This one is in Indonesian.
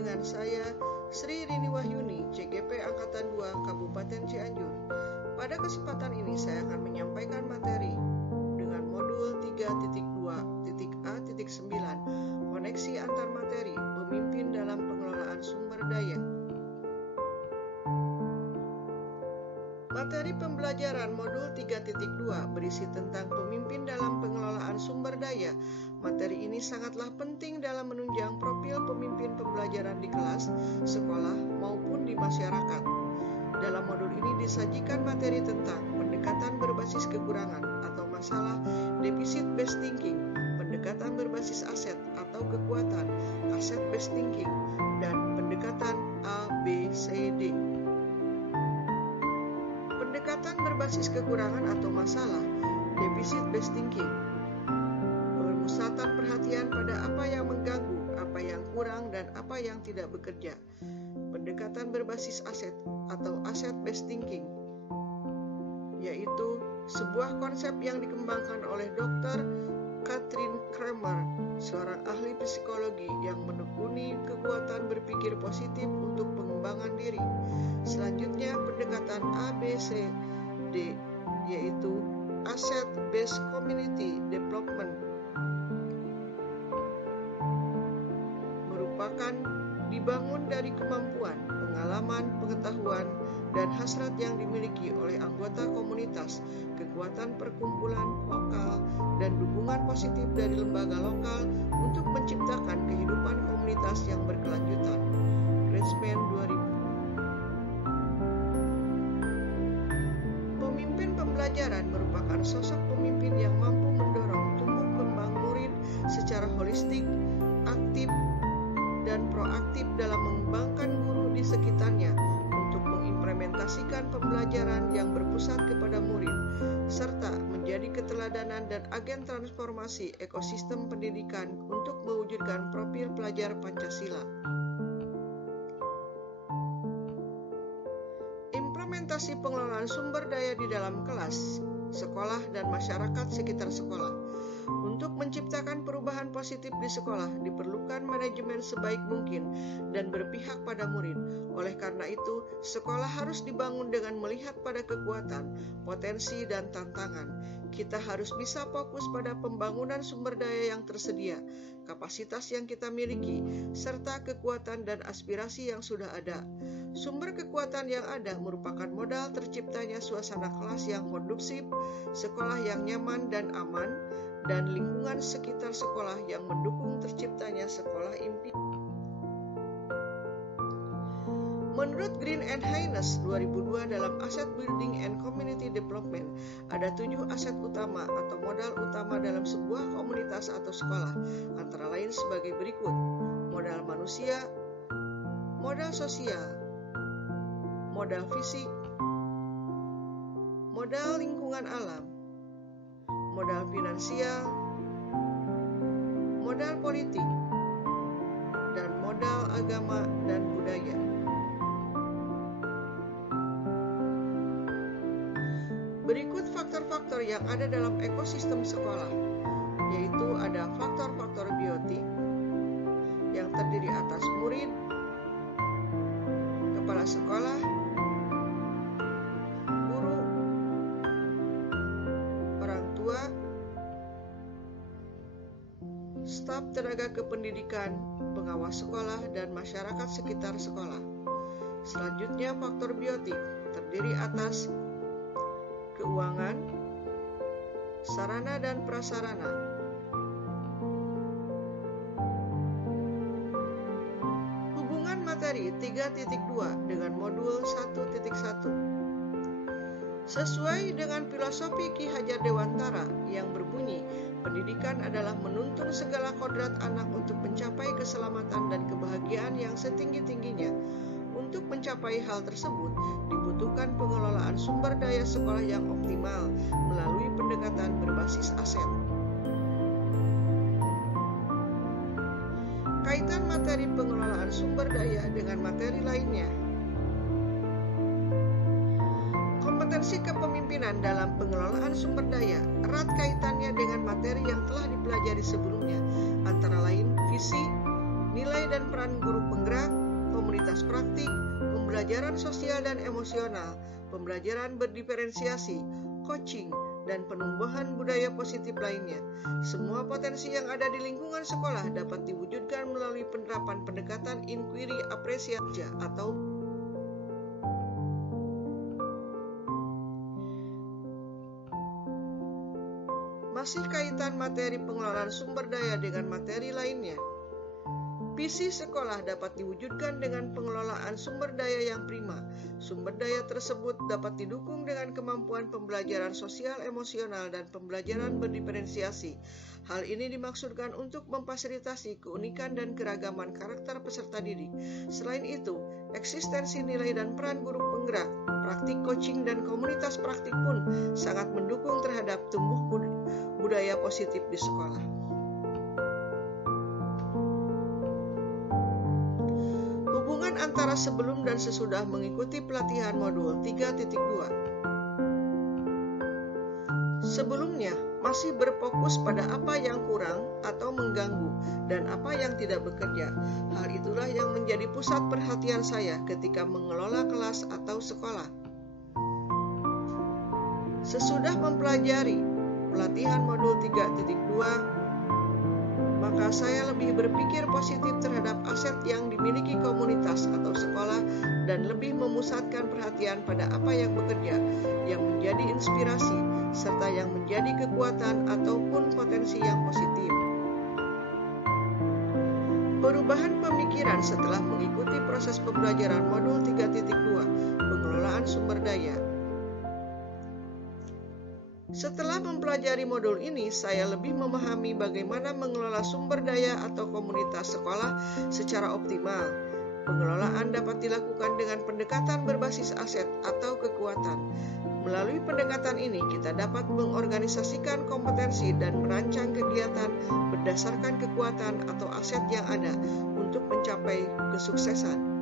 dengan saya, Sri Rini Wahyuni, CGP Angkatan 2 Kabupaten Cianjur. Pada kesempatan ini saya akan menyampaikan materi dengan modul 3.2.A.9, koneksi antar materi, pemimpin dalam pengelolaan sumber daya. Materi pembelajaran modul 3.2 berisi tentang pemimpin dalam pengelolaan sumber daya. Materi ini sangatlah penting dalam menunjang profil pemimpin pembelajaran di kelas, sekolah, maupun di masyarakat. Dalam modul ini disajikan materi tentang pendekatan berbasis kekurangan atau masalah, deficit based thinking, pendekatan berbasis aset atau kekuatan, asset based thinking, dan pendekatan ABCD. Pendekatan berbasis kekurangan atau masalah, deficit based thinking, pemusatan perhatian pada apa yang mengganggu, apa yang kurang, dan apa yang tidak bekerja. Pendekatan berbasis aset atau asset based thinking, yaitu sebuah konsep yang dikembangkan oleh Dr. Katrin Kramer, seorang ahli psikologi yang menekuni kekuatan berpikir positif untuk pengembangan diri. Selanjutnya pendekatan ABCD, yaitu Asset Based Community Development, merupakan dibangun dari kemampuan, pengalaman, pengetahuan, dan hasrat yang dimiliki oleh anggota komunitas, kekuatan perkumpulan lokal, dan dukungan positif dari lembaga lokal untuk menciptakan kehidupan komunitas yang berkelanjutan. Greenspan 2000. Pemimpin pembelajaran merupakan sosok pemimpin yang mampu mendorong tumbuh kembang murid secara holistik, aktif, dan proaktif dalam mengembangkan guru di sekitarnya untuk mengimplementasikan pembelajaran yang berpusat kepada murid, serta menjadi keteladanan dan agen transformasi ekosistem pendidikan untuk mewujudkan profil pelajar Pancasila. Implementasi pengelolaan sumber daya di dalam kelas, sekolah, dan masyarakat sekitar sekolah. Untuk menciptakan perubahan positif di sekolah, diperlukan manajemen sebaik mungkin dan berpihak pada murid. Oleh karena itu, sekolah harus dibangun dengan melihat pada kekuatan, potensi, dan tantangan. Kita harus bisa fokus pada pembangunan sumber daya yang tersedia, kapasitas yang kita miliki, serta kekuatan dan aspirasi yang sudah ada. Sumber kekuatan yang ada merupakan modal terciptanya suasana kelas yang kondusif, sekolah yang nyaman dan aman, dan lingkungan sekitar sekolah yang mendukung terciptanya sekolah impian. Menurut Green and Haynes 2002 dalam Asset Building and Community Development, ada 7 aset utama atau modal utama dalam sebuah komunitas atau sekolah, antara lain sebagai berikut: modal manusia, modal sosial, modal fisik, modal lingkungan alam, modal finansial, modal politik, dan modal agama dan budaya. Berikut faktor-faktor yang ada dalam ekosistem sekolah, yaitu ada faktor-faktor biotik yang terdiri atas murid, kepala sekolah, guru, orang tua, staf tenaga kependidikan, pengawas sekolah, dan masyarakat sekitar sekolah. Selanjutnya faktor biotik terdiri atas keuangan, sarana dan prasarana, hubungan materi 3.2 dengan modul 1.1. Sesuai dengan filosofi Ki Hajar Dewantara yang berbunyi, pendidikan adalah menuntun segala kodrat anak untuk mencapai keselamatan dan kebahagiaan yang setinggi-tingginya. Untuk mencapai hal tersebut, dibutuhkan pengelolaan sumber daya sekolah yang optimal melalui pendekatan berbasis aset. Kaitan materi pengelolaan sumber daya dengan materi lainnya. Kompetensi kepemimpinan dalam pengelolaan sumber daya erat kaitannya dengan materi yang telah dipelajari sebelumnya, antara lain visi, nilai dan peran guru penggerak, komunitas praktik, pembelajaran sosial dan emosional, pembelajaran berdiferensiasi, coaching, dan penumbuhan budaya positif lainnya. Semua potensi yang ada di lingkungan sekolah dapat diwujudkan melalui penerapan pendekatan inquiry apresiasi atau masih kaitan materi pengelolaan sumber daya dengan materi lainnya. Visi sekolah dapat diwujudkan dengan pengelolaan sumber daya yang prima. Sumber daya tersebut dapat didukung dengan kemampuan pembelajaran sosial emosional dan pembelajaran berdiferensiasi. Hal ini dimaksudkan untuk memfasilitasi keunikan dan keragaman karakter peserta didik. Selain itu, eksistensi nilai dan peran guru penggerak, praktik coaching dan komunitas praktik pun sangat mendukung terhadap tumbuh budaya positif di sekolah. Antara sebelum dan sesudah mengikuti pelatihan modul 3.2. Sebelumnya, masih berfokus pada apa yang kurang atau mengganggu dan apa yang tidak bekerja. Hal itulah yang menjadi pusat perhatian saya ketika mengelola kelas atau sekolah. Sesudah mempelajari pelatihan modul 3.2, maka saya lebih berpikir positif terhadap aset yang dimiliki komunitas atau sekolah dan lebih memusatkan perhatian pada apa yang bekerja, yang menjadi inspirasi, serta yang menjadi kekuatan ataupun potensi yang positif. Perubahan pemikiran setelah mengikuti proses pembelajaran modul 3.2, pengelolaan sumber daya. Setelah mempelajari modul ini, saya lebih memahami bagaimana mengelola sumber daya atau komunitas sekolah secara optimal. Pengelolaan dapat dilakukan dengan pendekatan berbasis aset atau kekuatan. Melalui pendekatan ini, kita dapat mengorganisasikan kompetensi dan merancang kegiatan berdasarkan kekuatan atau aset yang ada untuk mencapai kesuksesan.